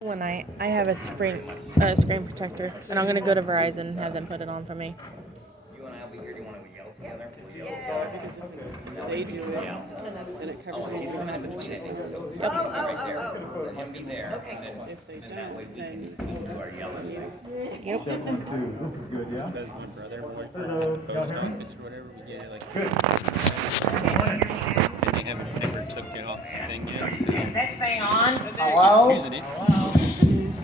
One night, I have a screen protector, and I'm gonna go to Verizon and have them put it on for me. You and I will be here. Do you want to yell together? We'll yell. They do it, and it covers He's all coming in the between, I think. So Okay. right there. Let him be there. Okay, And then, if they then that way we don't, can do our yelling thing. Yep. Check 1, 2. This is good, yeah? Because my brother worked at Hello, the y'all post hear me? office or whatever, we get it like, Good. and they haven't ever took it off the thing yet, so Is this thing on? we're Hello? using it.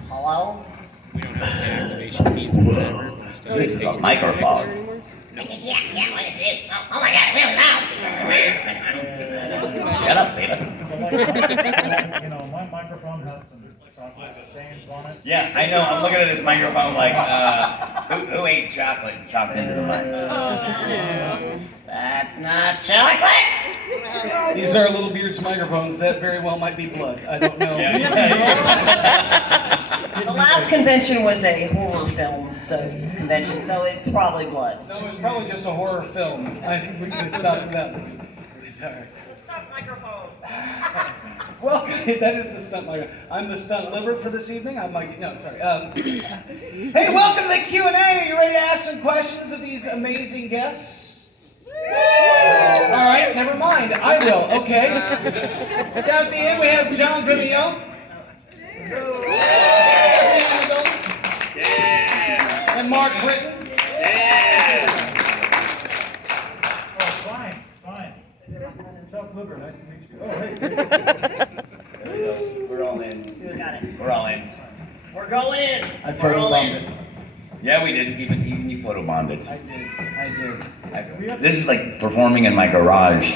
Hello? We don't have to pay activation fees or whatever, but we still Oh, get it's paid. not Microphone. anymore? Yeah, what is it? Oh my god, really loud. Shut up, David. You know, my microphone has some chocolate stains on it. Yeah, I know. I'm looking at this microphone like, who ate chocolate and chopped into the mic? That's not chocolate. These are Little Beard's microphones. That very well might be blood. I don't know. The last convention was a horror film convention, so it's probably blood. No, it's probably just a horror film. I think we can stop that. Sorry. Stop microphone. Well, that is the stunt microphone. I'm the stunt liver for this evening. I'm Mikey. No, sorry. Hey, welcome to the Q&A. Are you ready to ask some questions of these amazing guests? All right, never mind. I will. Okay. Down at the end, we have John Gremillion. And Mark Britten. Oh, fine. Chopped liver, nice to meet you. Oh, hey. There we go. We're all in. Got it. We're all in. We're going in. I We're all in. photobombed it. Yeah, we did. Even you photobonded. I did. This is like performing in my garage.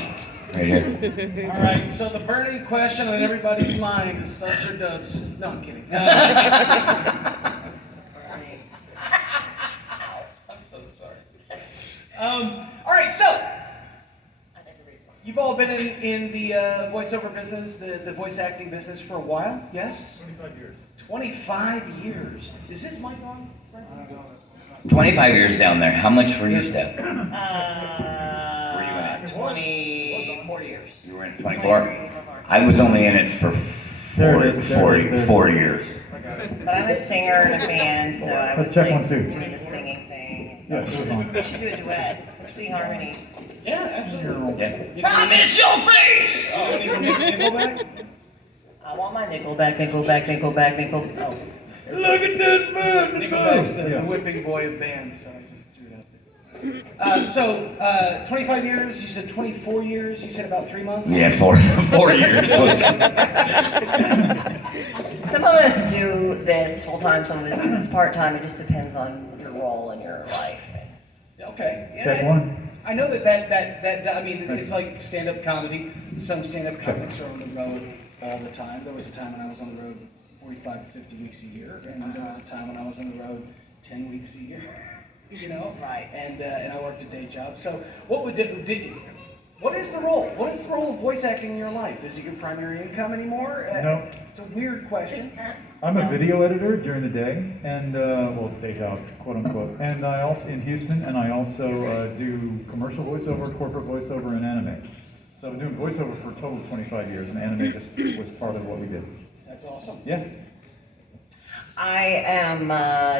Right here. All right, so the burning question on everybody's mind is subs or dubs? No, I'm kidding. I'm so sorry. All right, so you've all been in the voiceover business, the voice acting business for a while, yes? 25 years. 25 years. Is this mic on? 25 years down there. How much were you, Steph? Uh, 24 years. You were in 24? I was only in it for There it is, there it is. 4 years. But I'm a singer in a band, so I was Let's check like 1, 2. doing the singing thing. Yeah, it was on. We should do a duet or sing harmony. Yeah, absolutely. Yeah. You I miss your face! don't even need Nickelback? I want my Nickelback. Oh. Look at that man. Nickelback's the whipping boy of bands, so I just threw it out there. So, 25 years, you said 24 years, you said about 3 months? Yeah, 4 years. Some of us do this full time, some of us do this part time. It just depends on your role in your life. Okay. Yeah, Check 1. I know that, I mean, it's like stand-up comedy. Some stand-up comics are on the road all the time. There was a time when I was on the road 45 to 50 weeks a year, and there was a time when I was on the road 10 weeks a year. You know? Right. And I worked a day job. So what is the role? What is the role of voice acting in your life? Is it your primary income anymore? No. It's a weird question. I'm a video editor during the day, and, well, day job, quote unquote. And I also, in Houston, and I also do commercial voiceover, corporate voiceover, and anime. So I've been doing voiceover for a total of 25 years, and anime just was part of what we did. That's awesome. Yeah. I am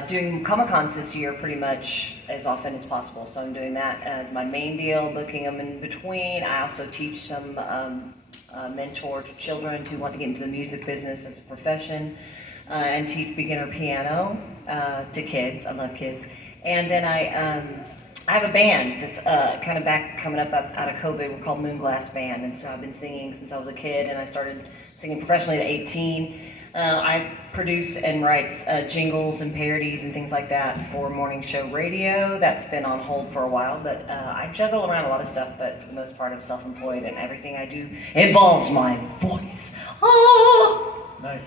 doing Comic-Cons this year pretty much as often as possible. So I'm doing that as my main deal, booking them in between. I also teach some mentor to children who want to get into the music business as a profession and teach beginner piano to kids. I love kids. And then I have a band that's kind of coming up out of COVID. We're called Moonglass Band. And so I've been singing since I was a kid, and I started singing professionally at 18. I produce and write jingles and parodies and things like that for morning show radio. That's been on hold for a while, but I juggle around a lot of stuff, but for the most part I'm self-employed, and everything I do involves my voice. Oh! Nice.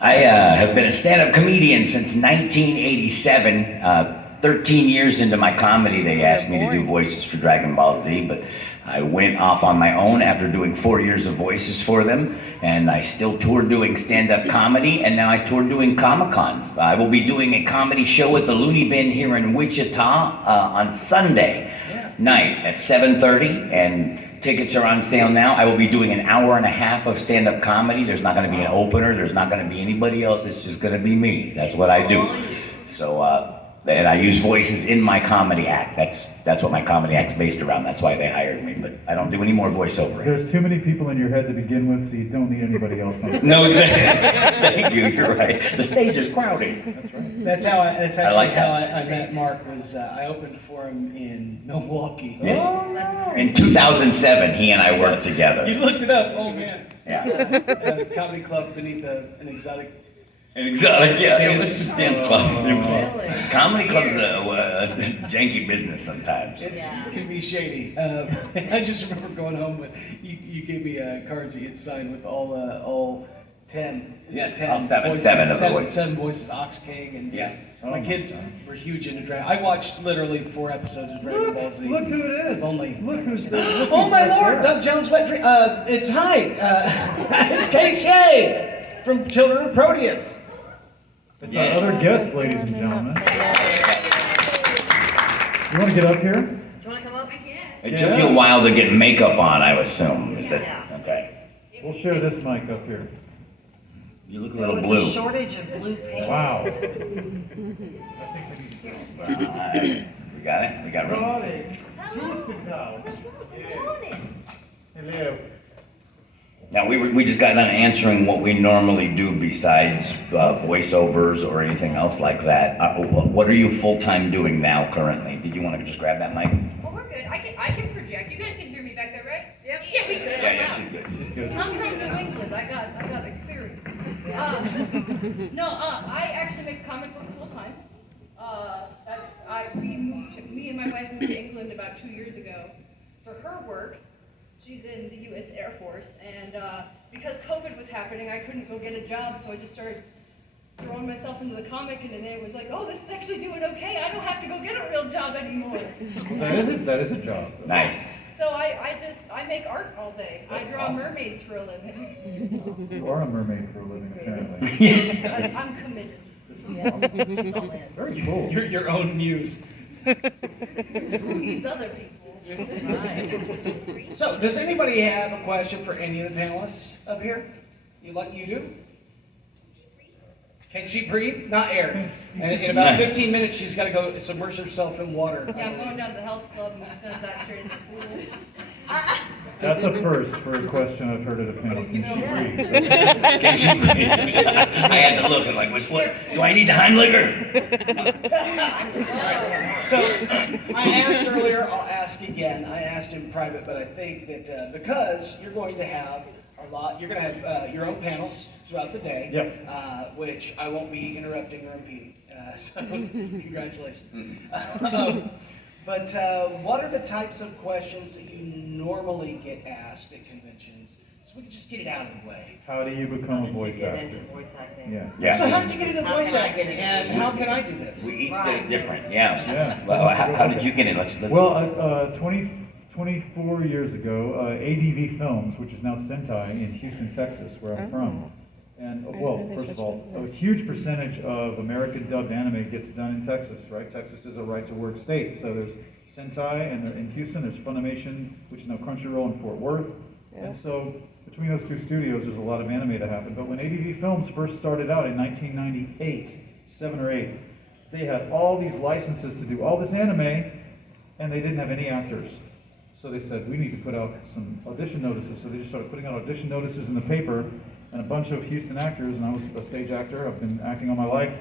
I have been a stand-up comedian since 1987. 13 years into my comedy, they asked me to do voices for Dragon Ball Z, but I went off on my own after doing 4 years of voices for them, and I still tour doing stand-up comedy, and now I tour doing Comic-Cons. I will be doing a comedy show at the Looney Bin here in Wichita on Sunday night at 7:30, and Tickets are on sale now. I will be doing an hour and a half of stand-up comedy. There's not going to be an opener. There's not going to be anybody else. It's just going to be me. That's what I do. So, and I use voices in my comedy act. That's what my comedy act's based around. That's why they hired me. But I don't do any more voiceover. There's too many people in your head to begin with, so you don't need anybody else. No, exactly. Thank you. You're right. The stage is crowded. That's right. That's actually I like how that. I met Mark. Was I opened for him in Milwaukee. Yes. Oh, yeah. In 2007, he and I worked together. You looked it up. Oh man. Yeah. At a comedy club beneath an exotic. Exactly, yeah, it was Dance. dance club. Really? Comedy club's a janky business sometimes. It can be shady. I just remember going home with you gave me cards that you'd signed with all 10. Yes, 10 all seven, voices, seven of the voices. 7 voices, Ox King, and Yes. my kids were huge into Dragon. I watched literally 4 episodes of Dragon Ball Z. Look who it is. Only. Look who's Oh my lord, Doug Jones wet dream. It's it's Kate Shea from Children of Proteus. It's Yes. our other guest, ladies and gentlemen. You want to get up here? Do you want to come up? It took you a while to get makeup on, I would assume. Is that okay? We'll share this mic up here. You look a There little was a blue. shortage of blue paint. Wow. We got it. We got room. Hello. Now we just got done answering what we normally do besides voiceovers or anything else like that. What are you full time doing now currently? Did you want to just grab that mic? Oh, we're good. I can project. You guys can hear me back there, right? Yep. Yeah, we good. Yeah, she's good. She's good. I'm from New England. I got experience. I actually make comic books full time. Me and my wife moved to England about 2 years ago for her work. She's in the U.S. Air Force, and because COVID was happening, I couldn't go get a job, so I just started throwing myself into the comic, and then it was like, oh, this is actually doing okay. I don't have to go get a real job anymore. That is a job. Nice. So I make art all day. I draw mermaids for a living. You are a mermaid for a living, apparently. Yes, I'm committed. Very cool. You're your own muse. Who needs other people? So, does anybody have a question for any of the panelists up here? You do? Can she breathe? Not air. And in about 15 minutes, she's got to go submerge herself in water. Yeah, I'm going down to the health club and I'm gonna dive straight into the pool. That's a first for a question I've heard at a panel. Can she breathe? I had to look and like, what? Do I need the Heimlicher? So, I asked earlier, I'll ask again. I asked in private, but I think that because you're going to have you're going to have your own panels throughout the day, which I won't be interrupting or impeding. So, congratulations. But what are the types of questions that you normally get asked at conventions? So we can just get it out of the way. How do you become a voice Get actor? into voice acting. Yeah. Yeah. So how did you get into How voice can I acting, get into and how can I do this? We each did it different. Yeah. Yeah. Well, how did you get in? Let's Well, 24 years ago, ADV Films, which is now Sentai in Houston, Texas, where I'm from. And, well, first of all, a huge percentage of American dubbed anime gets done in Texas, right? Texas is a right-to-work state. So there's Sentai, and in Houston, there's Funimation, which is now Crunchyroll in Fort Worth. And so between those two studios, there's a lot of anime that happened. But when ADV Films first started out in 1998, 7 or 8, they had all these licenses to do all this anime, and they didn't have any actors. So they said, we need to put out some audition notices. So they just started putting out audition notices in the paper, and a bunch of Houston actors, and I was a stage actor, I've been acting all my life,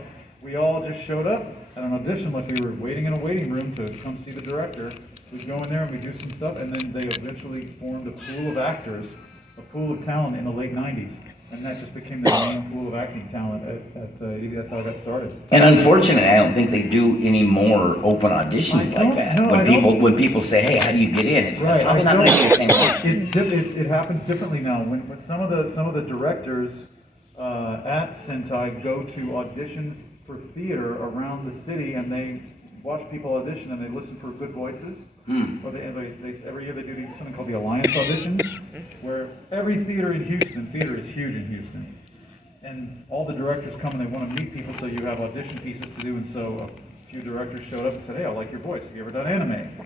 we all just showed up at an audition like we were waiting in a waiting room to come see the director. We'd go in there and we'd do some stuff, and then they eventually formed a pool of actors, a pool of talent in the late 90s. And that just became the main pool of acting talent that's how I got started. And unfortunately, I don't think they do any more open auditions like that. When people say, "Hey, how do you get in?" It's probably not going to be the same way. It happens differently now. When some of the directors at Sentai go to auditions for theater around the city, and they watch people audition and they listen for good voices. Or they every year they do something called the Alliance auditions, where every theater in Houston, theater is huge in Houston, and all the directors come and they want to meet people, so you have audition pieces to do. And so a few directors showed up and said, "Hey, I like your voice. Have you ever done anime?"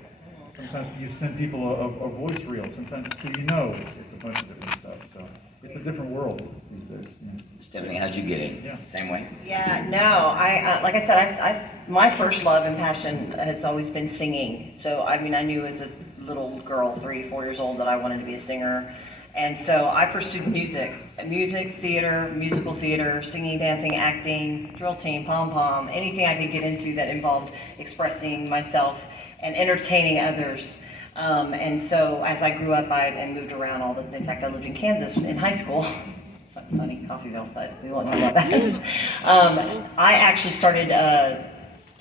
Sometimes you send people a voice reel, sometimes so you know it's a bunch of different stuff. So it's a different world these days. Yeah. Stephanie, how'd you get in? Yeah. Same way? Yeah, no, like I said, my first love and passion has always been singing. So, I mean, I knew as a little girl, 3, 4 years old, that I wanted to be a singer. And so I pursued music, theater, musical theater, singing, dancing, acting, drill team, pom-pom, anything I could get into that involved expressing myself and entertaining others. And so as I grew up, and moved around in fact, I lived in Kansas in high school. Funny, Coffeeville, but we won't talk about that. I actually started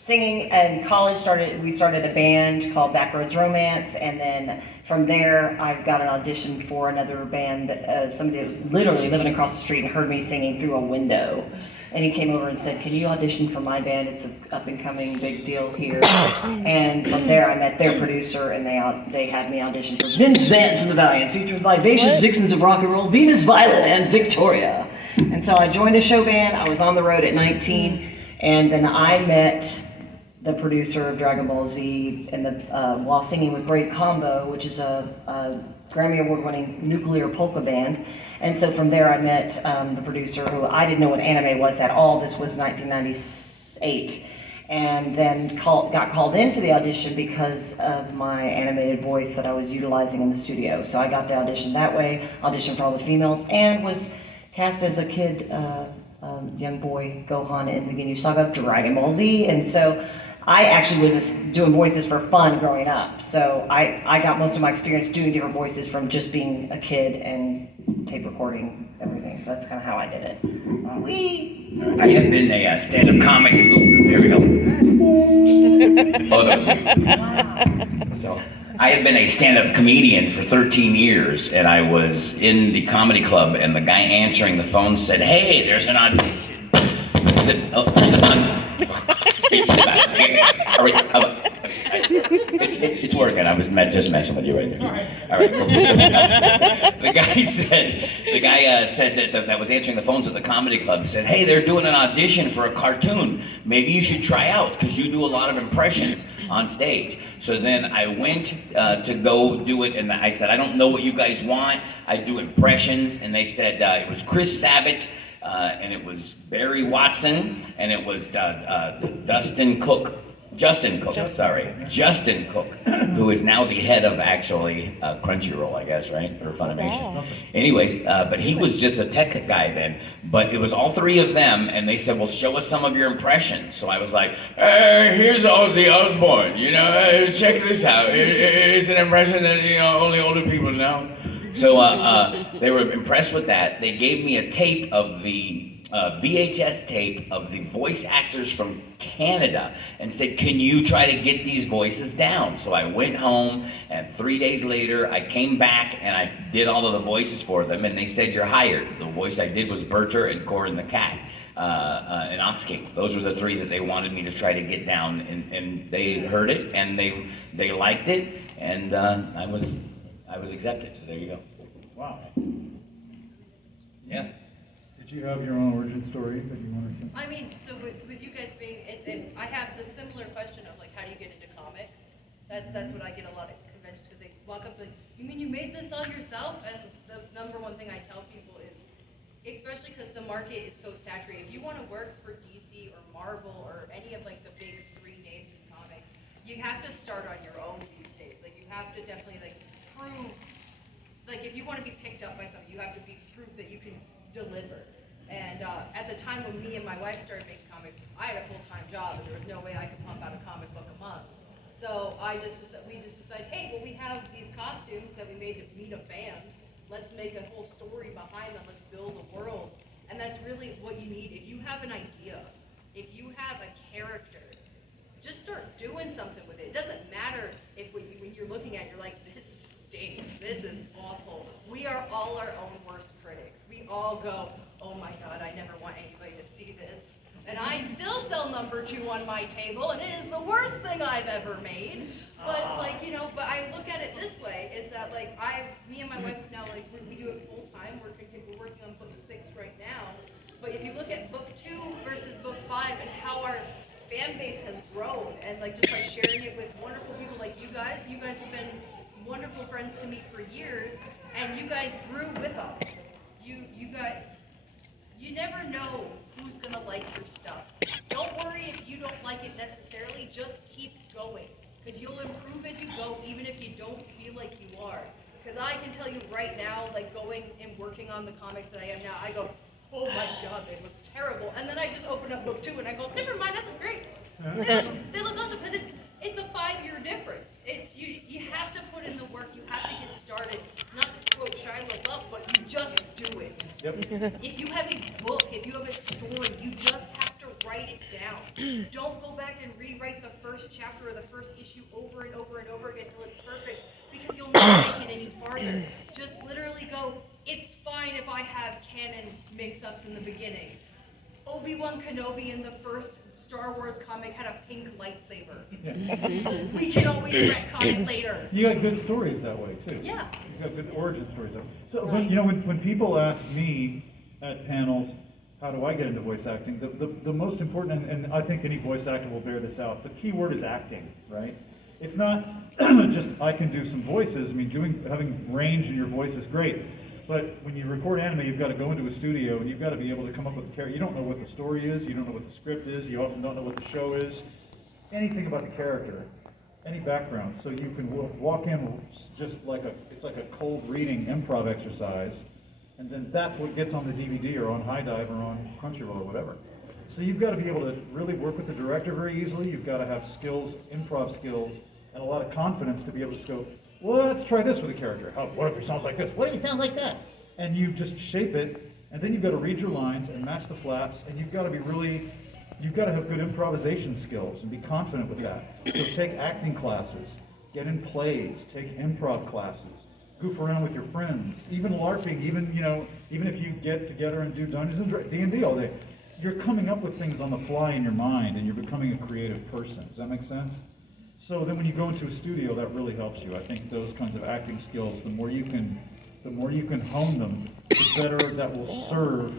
singing in college. We started a band called Backroads Romance, and then from there I got an audition for another band that somebody that was literally living across the street and heard me singing through a window. And he came over and said, "Can you audition for my band? It's an up-and-coming big deal here." And from there, I met their producer, and they had me audition for Vince Vance and the Valiants, featured vivacious vixens of rock and roll, Venus, Violet, and Victoria. And so I joined a show band. I was on the road at 19, and then I met the producer of Dragon Ball Z while singing with Brave Combo, which is a Grammy Award-winning nuclear polka band. And so from there I met the producer, who I didn't know what anime was at all. This was 1998. And then got called in for the audition because of my animated voice that I was utilizing in the studio. So I got the audition that way, auditioned for all the females, and was cast as a kid, young boy, Gohan in the Ginyu Saga of Dragon Ball Z. And so I actually was doing voices for fun growing up. So I got most of my experience doing different voices from just being a kid and tape recording everything. So that's kind of how I did it. Whee! I have been a stand-up comic. There we go. Photos. So I have been a stand-up comedian for 13 years, and I was in the comedy club, and the guy answering the phone said, "Hey, there's an audition." I said, "Oh, there's an audition." It's working. I was just messing with you right there. All right. Cool. The guy said that was answering the phones at the comedy club said, "Hey, they're doing an audition for a cartoon. Maybe you should try out because you do a lot of impressions on stage." So then I went to go do it, and I said, "I don't know what you guys want. I do impressions," and they said it was Chris Sabat. And it was Barry Watson, and it was Justin Cook, who is now the head of actually Crunchyroll, I guess, right, or Funimation. Wow. Anyways, but he was just a tech guy then. But it was all three of them, and they said, "Well, show us some of your impressions." So I was like, "Here's Ozzy Osbourne. Check this out. It's an impression that only older people know." So they were impressed with that. They gave me a tape of the VHS tape of the voice actors from Canada and said, "Can you try to get these voices down?" So I went home, and 3 days later I came back and I did all of the voices for them, and they said, "You're hired." The voice I did was Berter and Corin the cat and Ox King. Those were the three that they wanted me to try to get down, and they heard it and they liked it, and I was accepted. So there you go. Wow. Yeah. Did you have your own origin story that you wanted to? I mean, so with you guys being, I have the similar question of like, how do you get into comics? That's what I get a lot of conventions, because they walk up like, "You mean you made this all yourself?" And the number one thing I tell people is, especially because the market is so saturated, if you want to work for DC or Marvel or any of like the big three names in comics, you have to start on your own these days. Like you have to definitely like prove, like if you want to be picked up by something, you have to prove that you can deliver. And at the time when me and my wife started making comics, I had a full-time job, and there was no way I could pump out a comic book a month. So we just decided, hey, well, we have these costumes that we made to meet a band. Let's make a whole story behind them. Let's build a world. And that's really what you need. If you have an idea, if you have a character, just start doing something with it. It doesn't matter if when you're looking at it, you're like, "This stinks. This is awful." We are all our own worst critics. We all go, "Oh my God, I never want anybody to see this." And I still sell number 2 on my table, and it is the worst thing I've ever made. But but I look at it this way, is that like me and my wife now, like we do it full time. We're working on book 6 right now. But if you look at book 2 versus book 5 and how our fan base has grown, and like just by sharing it with wonderful people like you guys have been wonderful friends to me for years, and you guys grew with us. You never know who's gonna like your stuff. Don't worry if you don't like it necessarily, just keep going. Because you'll improve as you go, even if you don't feel like you are. Because I can tell you right now, like going and working on the comics that I am now, I go, oh my God, they look terrible. And then I just open up book 2 and I go, never mind, that looks great. They look awesome, because it's a 5-year difference. It's you have to put in the work, you have to get started. Not to quote Shia LaBeouf, but you just do it. Yep. If you have a book, if you have a story, you just have to write it down. Don't go back and rewrite the first chapter or the first issue over and over and over again until it's perfect, because you'll never take it any farther. Just literally go, it's fine if I have canon mix-ups in the beginning. Obi-Wan Kenobi in the first Star Wars comic had a pink lightsaber. Yeah. We can always retcon it later. You got good stories that way too. Yeah. You got good origin stories. So Right. when people ask me at panels, how do I get into voice acting? The most important, and I think any voice actor will bear this out, the key word is acting, right? It's not just I can do some voices. I mean, having range in your voice is great. But when you record anime, you've got to go into a studio and you've got to be able to come up with a character. You don't know what the story is, you don't know what the script is, you often don't know what the show is, anything about the character, any background. So you can walk in just like it's like a cold reading improv exercise, and then that's what gets on the DVD or on High Dive or on Crunchyroll or whatever. So you've got to be able to really work with the director very easily. You've got to have skills, improv skills, and a lot of confidence to be able to go, well, let's try this with a character. What if he sounds like this? What if he sounds like that? And you just shape it, and then you've got to read your lines and match the flaps, and you've got to have good improvisation skills and be confident with that. So take acting classes, get in plays, take improv classes, goof around with your friends, even LARPing, even if you get together and do Dungeons and D&D all day, you're coming up with things on the fly in your mind, and you're becoming a creative person. Does that make sense? So then when you go into a studio, that really helps you. I think those kinds of acting skills, the more you can hone them, the better that will serve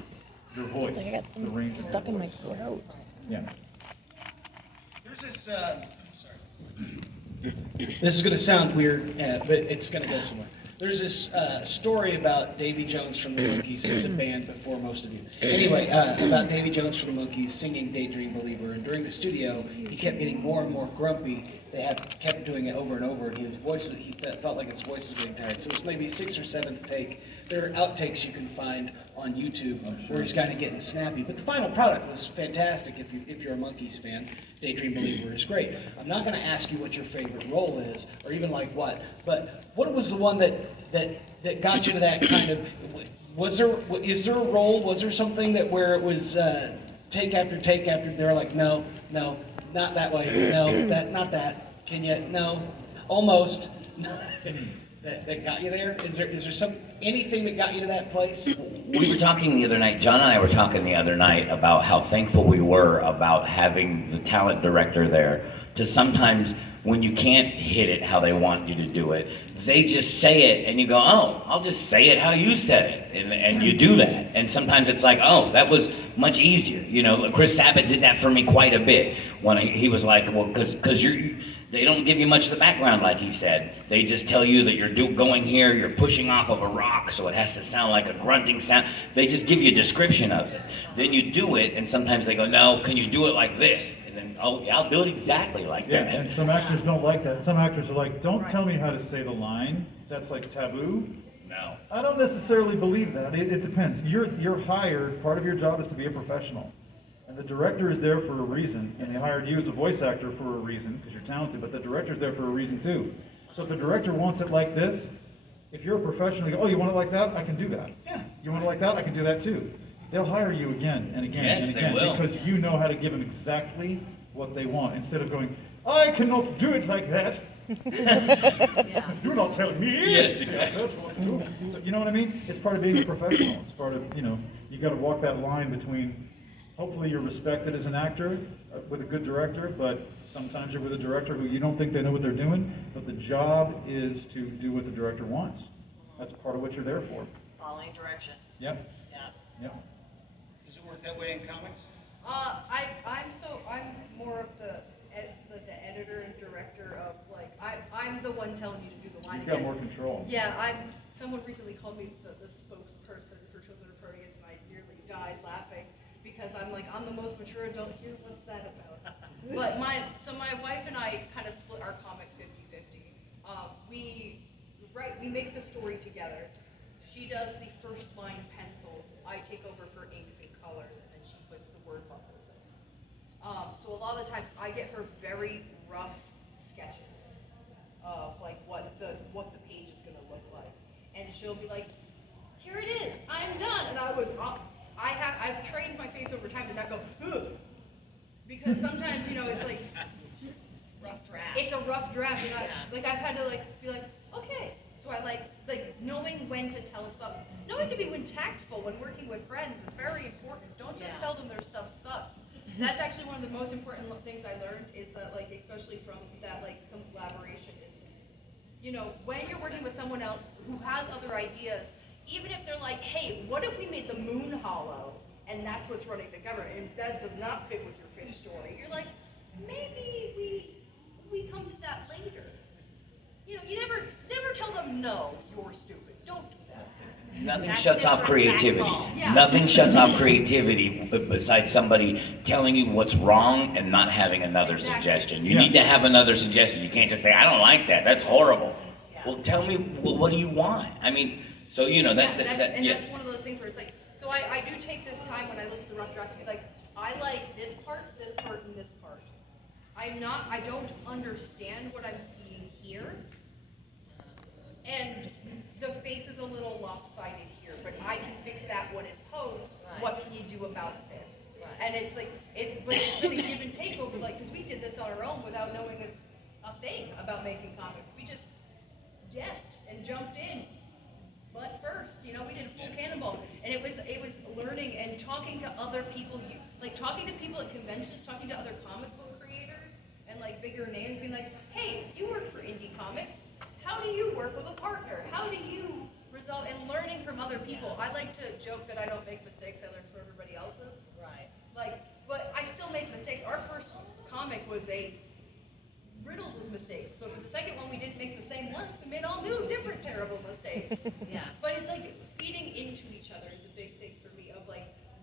your voice. Like I got the range some of stuck your in my voice. throat. Yeah. There's this, this is going to sound weird, but it's going to go somewhere. There's this story about Davy Jones from the Monkees. It's a band before most of you. Anyway, about Davy Jones from the Monkees singing Daydream Believer. And during the studio, he kept getting more and more grumpy. They kept doing it over and over, and he felt like his voice was getting tired. So it was maybe 6th or 7th take. There are outtakes you can find on YouTube where he's kind of getting snappy. But the final product was fantastic if you're a Monkees fan. Daydream Believer is great. I'm not going to ask you what your favorite role is, or even like what, but what was the one that got you to that kind of, is there a role, was there something where it was take after take after, they're like, no, not that way, no, not that, can you, no, almost, that got you there? Is there anything that got you to that place? We were talking the other night, John and I were talking the other night about how thankful we were about having the talent director there to sometimes when you can't hit it how they want you to do it, they just say it and you go, oh, I'll just say it how you said it, and you do that. And sometimes it's like, oh, that was much easier. You know, Chris Sabat did that for me quite a bit when he was like, well, because they don't give you much of the background, like he said. They just tell you that you're going here, you're pushing off of a rock, so it has to sound like a grunting sound. They just give you a description of it. Then you do it, and sometimes they go, no, can you do it like this? And then, oh, yeah, I'll do it exactly like Yeah, that. and some actors don't like that. Some actors are like, don't tell me how to say the line. That's like taboo. No. I don't necessarily believe that. It depends. You're hired, part of your job is to be a professional. And the director is there for a reason, and they hired you as a voice actor for a reason, because you're talented, but the director's there for a reason too. So if the director wants it like this, if you're a professional, you go, oh, you want it like that? I can do that. Yeah. You want it like that? I can do that too. They'll hire you again and again and again, they will. because you know how to give them exactly what they want, instead of going, I cannot do it like that. Do not tell me. Yes, exactly. So, you know what I mean? It's part of being a professional. It's part of, you got to walk that line between, hopefully you're respected as an actor with a good director, but sometimes you're with a director who you don't think they know what they're doing, but the job is to do what the director wants. That's part of what you're there for. Following direction. Yep. Yeah. Yep. Does it work that way in comics? I'm more of one telling you to do the line You've got again. more control. Yeah, someone recently called me the spokesperson for Children of Proteus, and I nearly died laughing because I'm like, I'm the most mature adult here, what's that about? But my wife and I kind of split our comic 50-50. We make the story together. She does the first line pencils, I take over for inks and colors, and then she puts the word bubbles in. So a lot of the times I get her very rough sketches of like what the page is gonna look like, and she'll be like, "Here it is, I'm done." And I've trained my face over time to not go, "Ugh," because sometimes it's like Rough draft. it's a rough draft, and I've had to be like, okay. So I like knowing when to tell something, knowing to be tactful when working with friends is very important. Don't just tell them their stuff sucks. That's actually one of the most important things I learned is that especially from that collaboration is, when you're working with someone else who has other ideas, even if they're like, hey, what if we made the moon hollow and that's what's running the government and that does not fit with your fish story, you're like, maybe we come to that later. You never tell them no, you're stupid. Don't do that. Nothing That's shuts off creativity. disrespectful. Yeah. Nothing shuts off creativity besides somebody telling you what's wrong and not having another Exactly. suggestion. You Yeah. need to have another suggestion. You can't just say, I don't like that. That's horrible. Yeah. Well, tell me, what do you want? I mean, so That's yes. one of those things where it's like, so I do take this time when I look at the rough drafts to be like, I like this part, and this part. I don't understand what I'm seeing here, and the face is a little lopsided here, but I can fix that one in post. Right. What can you do about this? Right. And it's been a give and take over, because we did this on our own without knowing a thing about making comics. We just guessed and jumped in. Butt first, we did a full cannonball, and it was learning and talking to other people, talking to people at conventions, talking to other comic book creators and bigger names, being like, hey, you work for indie comics, how do you work with a partner? How do you resolve, and learning from other people. I like to joke that I don't make mistakes, I learn from everybody else's. Right. But I still make mistakes. Our first comic was riddled with mistakes, but for the second one we didn't make the same ones. We made all new, different, terrible mistakes. Yeah. But it's feeding into each other is a big thing for me. Of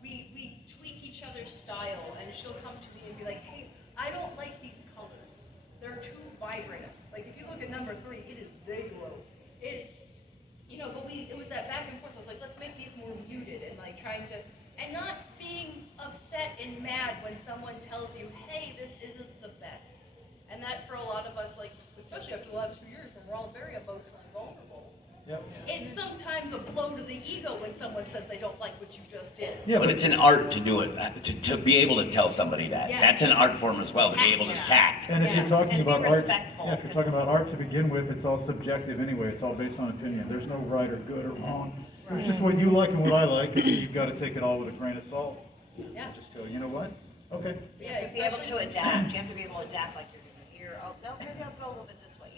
we tweak each other's style, and she'll come to me and be like, "Hey, I don't like these colors. They're too vibrant." If you look at number 3, it is day glow. It's but it was that back and forth of let's make these more muted and trying to, and not being upset and mad when someone tells you, "Hey, this isn't the best." And that for a lot of us, especially after the last few years when we're all very emotionally vulnerable, Yep. it's sometimes a blow to the ego when someone says they don't like what you just did. Yeah, But it's an art to do it, to be able to tell somebody that. Yes. That's an art form as well, to be able to tact. And if you're Yes, talking and be about art, respectful, yeah, if you're talking about art to begin with, it's all subjective anyway. It's all based on opinion. There's no right or good or wrong. It's just what you like and what I like, and you've got to take it all with a grain of salt. Yeah. Just go, you know what? Okay. You have to be able to adapt. You have to be able to adapt like you're doing here. Oh, no, maybe I'll go a little bit this way,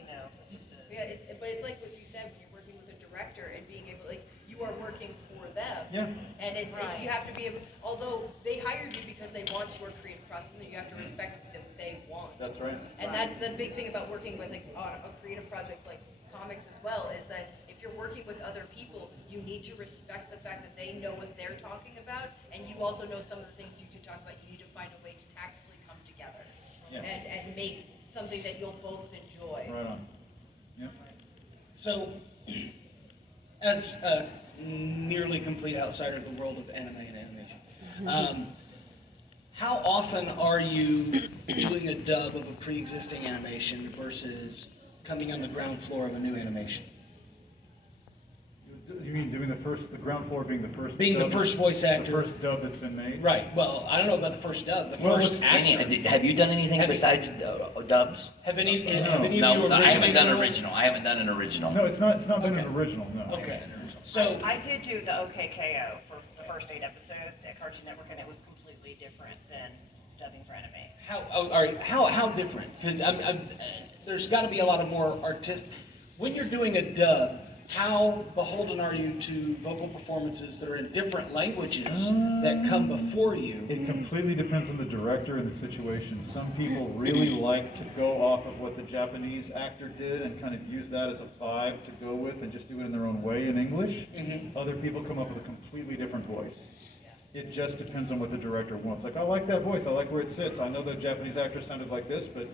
It's just Yeah, but it's like what you said when you're working with a director and being able, you are working for them. Yeah. And Right. you have to be able, although they hired you because they want your creative process, and you have to respect what they want. That's right. And that's the big thing about working with on a creative project like comics as well, is that if you're working with other people, you need to respect the fact that they know what they're talking about, and you also know some of the things you can talk about. You need to find a way to tactfully come together Yeah. and make something that you'll both enjoy. Right on. Yep. So, as a nearly complete outsider of the world of anime and animation, how often are you doing a dub of a pre-existing animation versus coming on the ground floor of a new animation? You mean doing the ground floor being the first? Being the dub- first voice actor. The first dub that's been made? Right. Well, I don't know about the first dub. The Well, first let's- actor. Have you done anything Have you- besides dubs? Have any No. of you originally? No, I haven't done rolled? original. I haven't done an original. No, it's not been Okay. an original, no. Okay. So, I did do the OKKO for the first 8 episodes at Cartoon Network, and it was completely different than dubbing for anime. how different? Because there's got to be a lot of more artistic. When you're doing a dub, how beholden are you to vocal performances that are in different languages that come before you? It completely depends on the director and the situation. Some people really like to go off of what the Japanese actor did and kind of use that as a vibe to go with and just do it in their own way in English. Other people come up with a completely different voice. It just depends on what the director wants. Like, I like that voice, I like where it sits. I know the Japanese actor sounded like this, but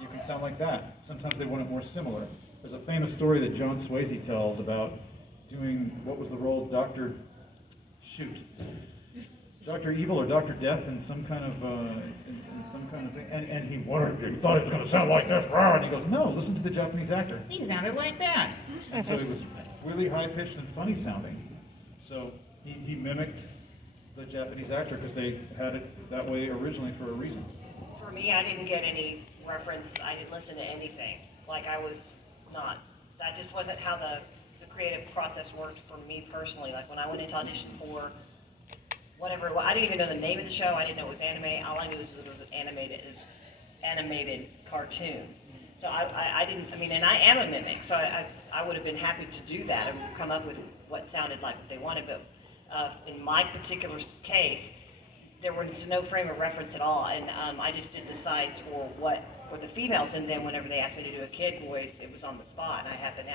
you can sound like that. Sometimes they want it more similar. There's a famous story that John Swayze tells about doing, what was the role, Dr. Evil or Dr. Death in some kind of thing, and he thought it was going to sound like this, and he goes, no, listen to the Japanese actor. He sounded like that. And so it was really high-pitched and funny sounding. So he mimicked the Japanese actor because they had it that way originally for a reason. For me, I didn't get any reference. I didn't listen to anything. Like, that just wasn't how the creative process worked for me personally. Like, when I went into audition for whatever, I didn't even know the name of the show. I didn't know it was anime. All I knew was it was an animated cartoon. So I didn't, and I am a mimic, so I would have been happy to do that and come up with what sounded like what they wanted. But in my particular case, there was no frame of reference at all, and I just did the sides for what the females, and then whenever they asked me to do a kid voice, it was on the spot. And I happen to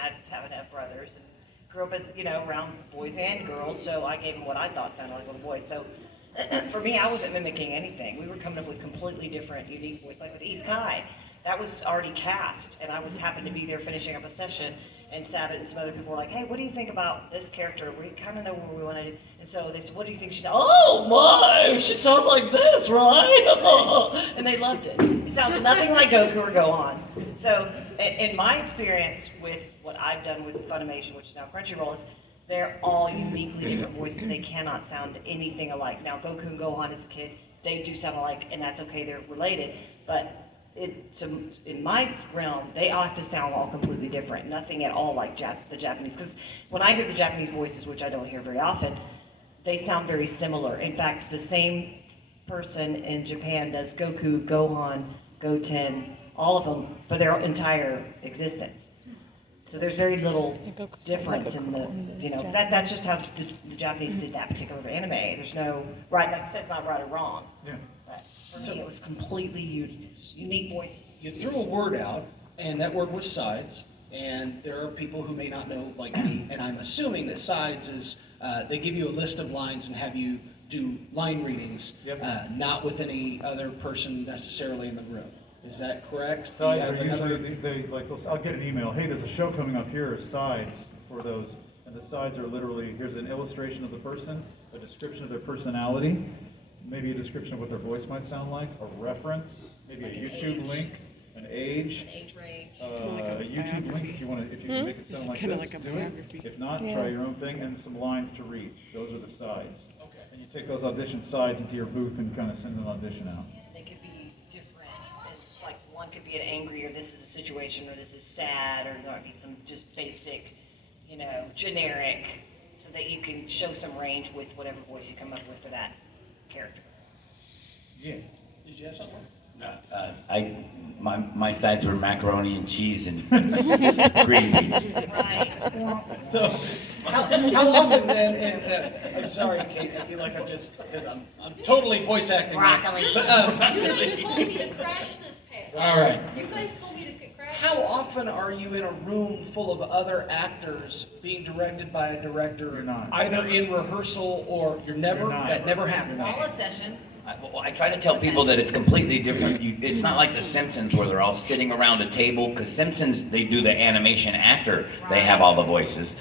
have brothers, and grew up as, around boys and girls, so I gave them what I thought sounded like a little boy. So for me, I wasn't mimicking anything. We were coming up with completely different, unique voice, like with East Kai. That was already cast, and I happened to be there finishing up a session, and Sabbath and some other people were like, hey, what do you think about this character? We kind of know where we want to do. And so they said, what do you think? She said, oh my, she sounds like this, right? And they loved it. It sounds nothing like Goku or Gohan. So in my experience with what I've done with Funimation, which is now Crunchyroll, is they're all uniquely different voices. They cannot sound anything alike. Now, Goku and Gohan as a kid, they do sound alike, and that's okay, they're related. But in my realm, they all have to sound all completely different. Nothing at all like the Japanese. Because when I hear the Japanese voices, which I don't hear very often, they sound very similar. In fact, the same person in Japan does Goku, Gohan, Goten, all of them for their entire existence. So there's very little difference in that's just how the Japanese did that particular anime. There's no, right, like I said, it's not right or wrong. Yeah. But for me, it was completely unique voice. You threw a word out, and that word was sides, and there are people who may not know, like me, and I'm assuming that sides is, they give you a list of lines and have you do line readings, not with any other person necessarily in the room. Is that correct? Sides are usually, I'll get an email, hey, there's a show coming up, here are sides for those, and the sides are literally, here's an illustration of the person, a description of their personality, maybe a description of what their voice might sound like, a reference, maybe a YouTube link, an age range, a YouTube link if you can make it sound like this, like a do biography. it. If not, try your own thing, and some lines to read. Those are the sides. Okay. And you take those audition sides into your booth and kind of send an audition out. they could be different. It's like one could be an angry, or this is a situation, or this is sad, or there might be some just basic, generic, so that you can show some range with whatever voice you come up with for that character. Yeah. Did you have something? No, my sides were macaroni and cheese and green beans. Right. So, how often then, and I'm sorry, Kate, I feel like because I'm totally voice acting. Broccoli. You guys told me to crash this pad. All right. You guys told me to crash. How often are you in a room full of other actors being directed by a director? You're not. Either in rehearsal or you're never? You're not. That never happens. All the sessions. I try to tell people that it's completely different. It's not like The Simpsons where they're all sitting around a table, because Simpsons, they do the animation after they have all the voices.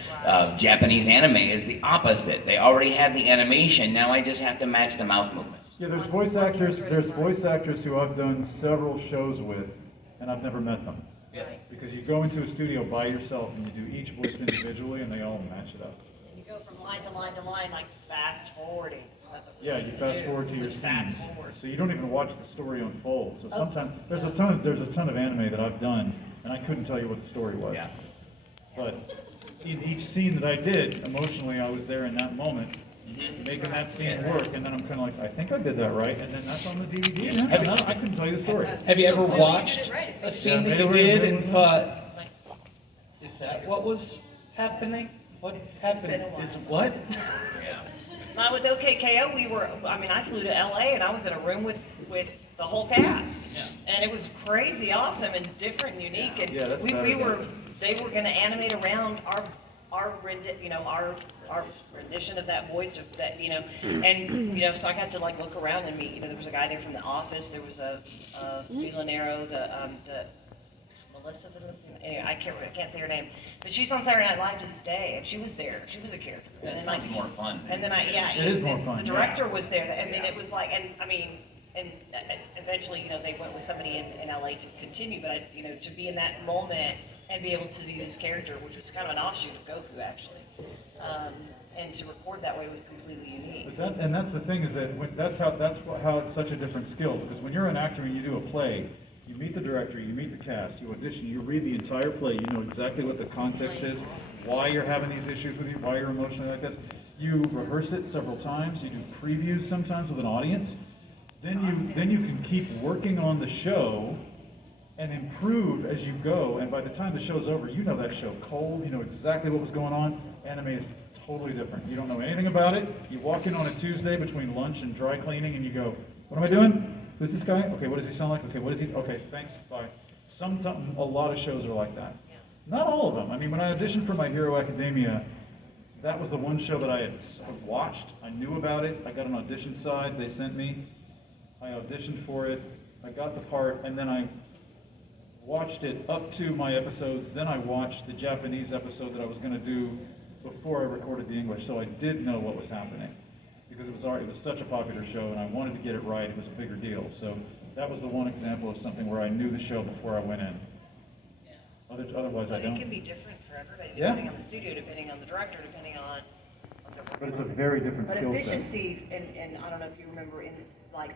Japanese anime is the opposite. They already have the animation, now I just have to match the mouth movements. Yeah, there's voice actors who I've done several shows with, and I've never met them. Yes. Because you go into a studio by yourself and you do each voice individually, and they all match it up. And you go from line to line to line, like fast forwarding. That's what we Yeah, used you to fast do. forward to your Fast scenes, forward. so you don't even watch the story unfold. So Oh. sometimes there's a ton of anime that I've done, and I couldn't tell you what the story was. Yeah. But in each scene that I did, emotionally, I was there in that moment, making that scene work, and then I'm kind of like, I think I did that right, and then that's on the DVD. And Have you- I couldn't tell you the story. Have you ever Clearly you watched did it right. a scene that Yeah, you they did were- and thought, is that what was happening? What been a happened? while. Is what? Not with OKKO, I flew to LA and I was in a room with the whole cast. And it was crazy awesome and different and unique. And Yeah, that's they better. were gonna animate around our rendition of that voice of that, and, so I got to like look around and meet, there was a guy there from The Office, there was a Milanero, the Melissa, anyway, I can't say her name, but she's on Saturday Night Live to this day, and she was there. She was a character. That And sounds more fun. And then It is more fun, The yeah. director was there. I mean, it was like, and eventually, they went with somebody in LA to continue. But to be in that moment and be able to do this character, which was kind of an offshoot of Goku, actually, and to record that way was completely unique. And that's the thing is that that's how it's such a different skill, because when you're an actor and you do a play, you meet the director, you meet the cast, you audition, you read the entire play, you know exactly what the context is, why you're having these issues with you, why you're emotionally like this. You rehearse it several times, you do previews sometimes with an audience, then you can keep working on the show and improve as you go, and by the time the show's over, you know that show cold, you know exactly what was going on. Anime is totally different. You don't know anything about it. You walk in on a Tuesday between lunch and dry cleaning and you go, what am I doing? Who's this guy? Okay, what does he sound like? Okay, what is he? Okay, thanks, bye. A lot of shows are like that. Not all of them. I mean, when I auditioned for My Hero Academia, that was the one show that I had watched. I knew about it. I got an audition side they sent me. I auditioned for it. I got the part, and then I watched it up to my episodes. Then I watched the Japanese episode that I was going to do before I recorded the English, so I did know what was happening. Because it was such a popular show, and I wanted to get it right. It was a bigger deal. So that was the one example of something where I knew the show before I went in. Otherwise, I don't. It can be different for everybody, Yeah. depending on the studio, depending on the director, depending on what they're But it's working a on. very different But skill set. efficiency, and I don't know if you remember, in like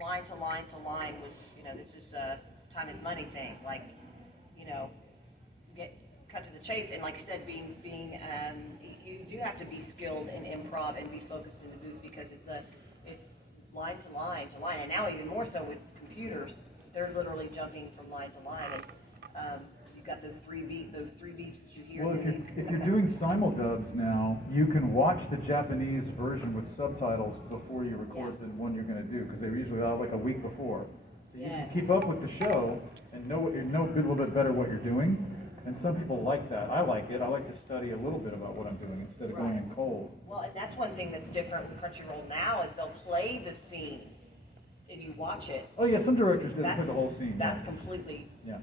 line to line to line was, this is a time is money thing. Like, get cut to the chase, and like you said, being you do have to be skilled in improv and be focused in the booth because it's line to line to line, and now even more so with computers, they're literally jumping from line to line, and you've got those three beeps that you hear. Well, if you're doing simuldubs now, you can watch the Japanese version with subtitles before you record the one you're going to do, because they usually have like a week before. So you can keep up with the show and know a little bit better what you're doing. And some people like that. I like it. I like to study a little bit about what I'm doing instead of going in cold. Well, and that's one thing that's different with Crunchyroll now is they'll play the scene if you watch it. Oh yeah, some directors do play the whole scene. That's completely, Yeah.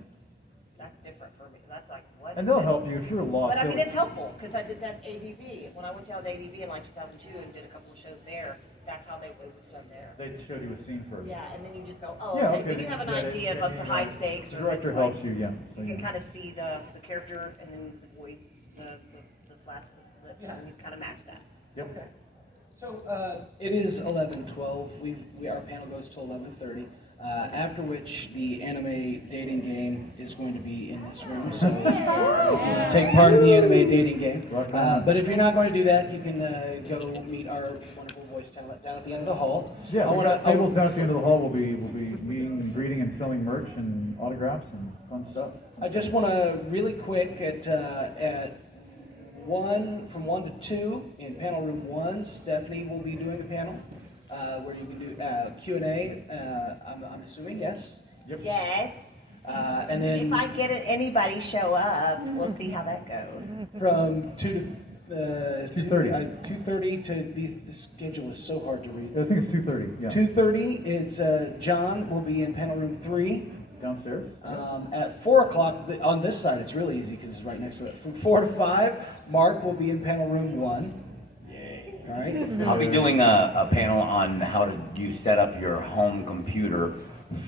that's different for me. That's like, what? And they'll help you if you're lost. But I mean, it's helpful, because I did that ADV. When I went down to ADV in like 2002 and did a couple of shows there, that's how it was done there. They showed you a scene first. Yeah, and then you just go, oh, Yeah, okay. Then you have an idea of the high stakes. The or director if it's like- helps you, yeah. So You can kind of see the character and then the voice, the flats, the lips, and you kind of match that. Yep. So it is 11:12. Our panel goes till 11:30. After which the anime dating game is going to be in this room. So take part in the anime dating game. But if you're not going to do that, you can go meet our wonderful voice talent down at the end of the hall. Yeah, tables down at the end of the hall will be meeting and greeting and selling merch and autographs and fun stuff. I just want to really quick at from 1 to 2 in panel room 1, Stephanie will be doing the panel where you can do Q&A. I'm assuming, yes. Yep. Yes. And then If I get it, anybody show up, we'll see how that goes. from 2 to 2:30. 2:30 to the schedule is so hard to read. I think it's 2:30. Yeah. 2:30, it's John will be in panel room 3. Downstairs. At 4 o'clock, on this side, it's really easy because it's right next to it. From 4 to 5, Mark will be in panel room 1. Yay. All right. I'll be doing a panel on how to you set up your home computer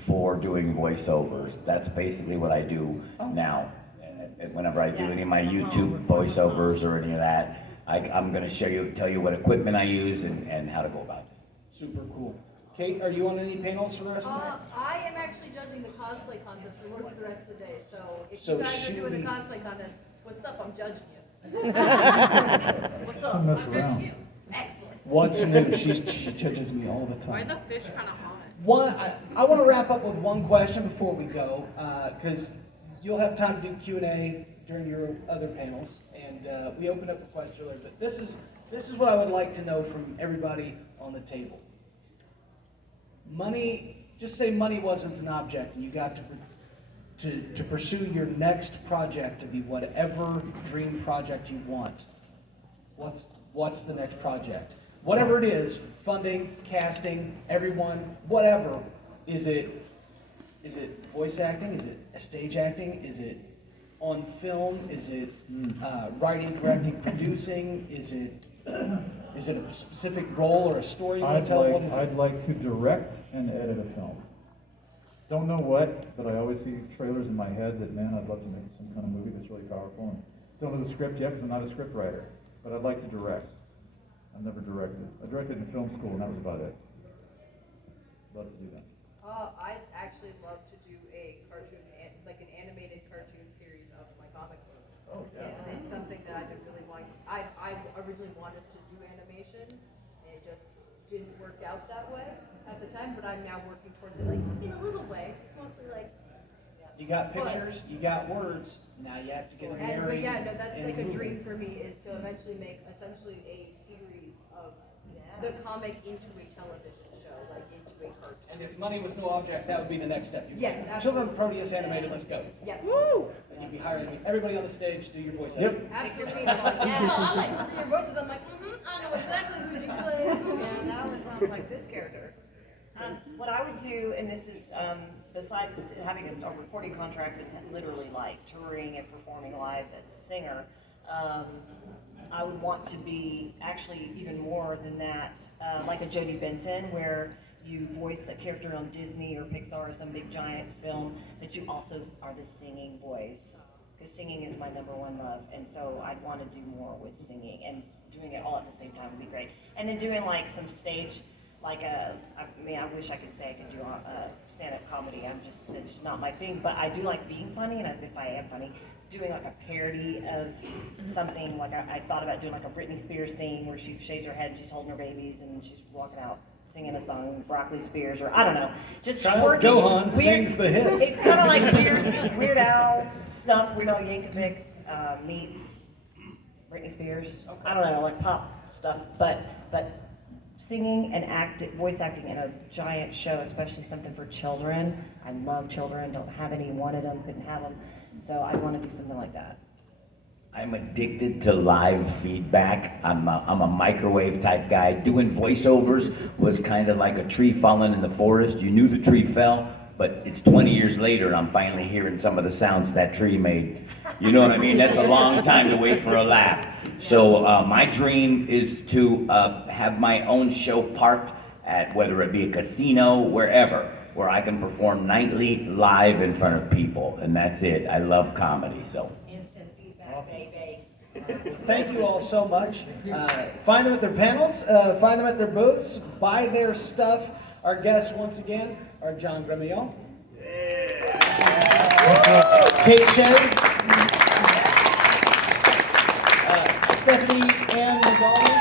for doing voiceovers. That's basically what I do now. And whenever I do any of my YouTube voiceovers or any of that, I'm going to tell you what equipment I use and how to go about it. Super cool. Kate, are you on any panels for the rest of the night? I am actually judging the cosplay contest for most of the rest of the day, so if So you guys are should doing we- the cosplay contest, what's up, I'm judging you. What's up? Don't mess I'm around. judging you. Excellent. What's new? She judges me all the Why are time. the fish kind of hot? I want to wrap up with one question before we go, because you'll have time to do Q&A during your other panels, and we opened up the question earlier, but this is what I would like to know from everybody on the table. Money, just say money wasn't an object, and you got to pursue your next project to be whatever dream project you want. What's the next project? Whatever it is, funding, casting, everyone, whatever. Is it voice acting? Is it stage acting? Is it on film? Is it writing, directing, producing? Is it a specific role or a story you want to tell? I'd like to direct and edit a film. Don't know what, but I always see trailers in my head that, man, I'd love to make some kind of movie that's really powerful. And don't know the script yet because I'm not a script writer, but I'd like to direct. I've never directed. I directed in film school, and that was about it. Love to do that. I'd actually love to do a cartoon, like an animated cartoon series of my comic books. Oh, yeah. It's something that I've been really wanting. I originally wanted to do animation, and it just didn't work out that way at the time, but I'm now working towards it, like, in a little way. It's mostly like, You got pictures, you got words, now you have to get them but married. yeah, no, that's and like a movie. dream for me, is to eventually make essentially a series of the comic into a television show, like into a cartoon. And if money was no object, that would be the next step. You'd Yes, say, Children of Proteus animated, let's go. Yes. And you'd be hiring me. Everybody on the stage, do your voice. Yep. Absolutely. No, I'm like, listen to your voices, I'm like, I know exactly who you play. Yeah, that one sounds like this character. What I would do, and this is, besides having a recording contract and literally like touring and performing live as a singer, I would want to be actually even more than that, like a Jodie Benson, where you voice a character on Disney or Pixar or some big giant film, but you also are the singing voice. Because singing is my #1 love, and so I'd want to do more with singing, and doing it all at the same time would be great. And then doing like some stage, like I wish I could say I could do stand-up comedy. It's just not my thing, but I do like being funny, and if I am funny, doing like a parody of something, like I thought about doing like a Britney Spears thing where she shaves her head and she's holding her babies and she's walking out singing a song, Broccoli Spears, or I don't know, just working. Gohan weird, sings the hits. It's kind of like Weird Al stuff, Weird Al Yankovic meets Britney Spears. I don't know, like pop stuff, but singing and voice acting in a giant show, especially something for children. I love children, don't have any, wanted them, couldn't have them, so I want to do something like that. I'm addicted to live feedback. I'm a microwave type guy. Doing voiceovers was kind of like a tree falling in the forest. You knew the tree fell, but it's 20 years later and I'm finally hearing some of the sounds that tree made. You know what I mean? That's a long time to wait for a laugh. So my dream is to have my own show parked at, whether it be a casino, wherever, where I can perform nightly live in front of people, and that's it. I love comedy, so. Instant feedback, baby. Thank you all so much. Find them at their panels, find them at their booths, buy their stuff. Our guests, once again, are John Gremillion, Kate Shea, Stephanie Ann Nodolny.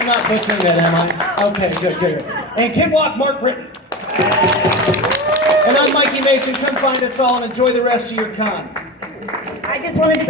I'm not butchering that, am I? Okay, good. And Kid Walk, Mark Britten. And I'm Mikey Mason. Come find us all and enjoy the rest of your con. I just wanted to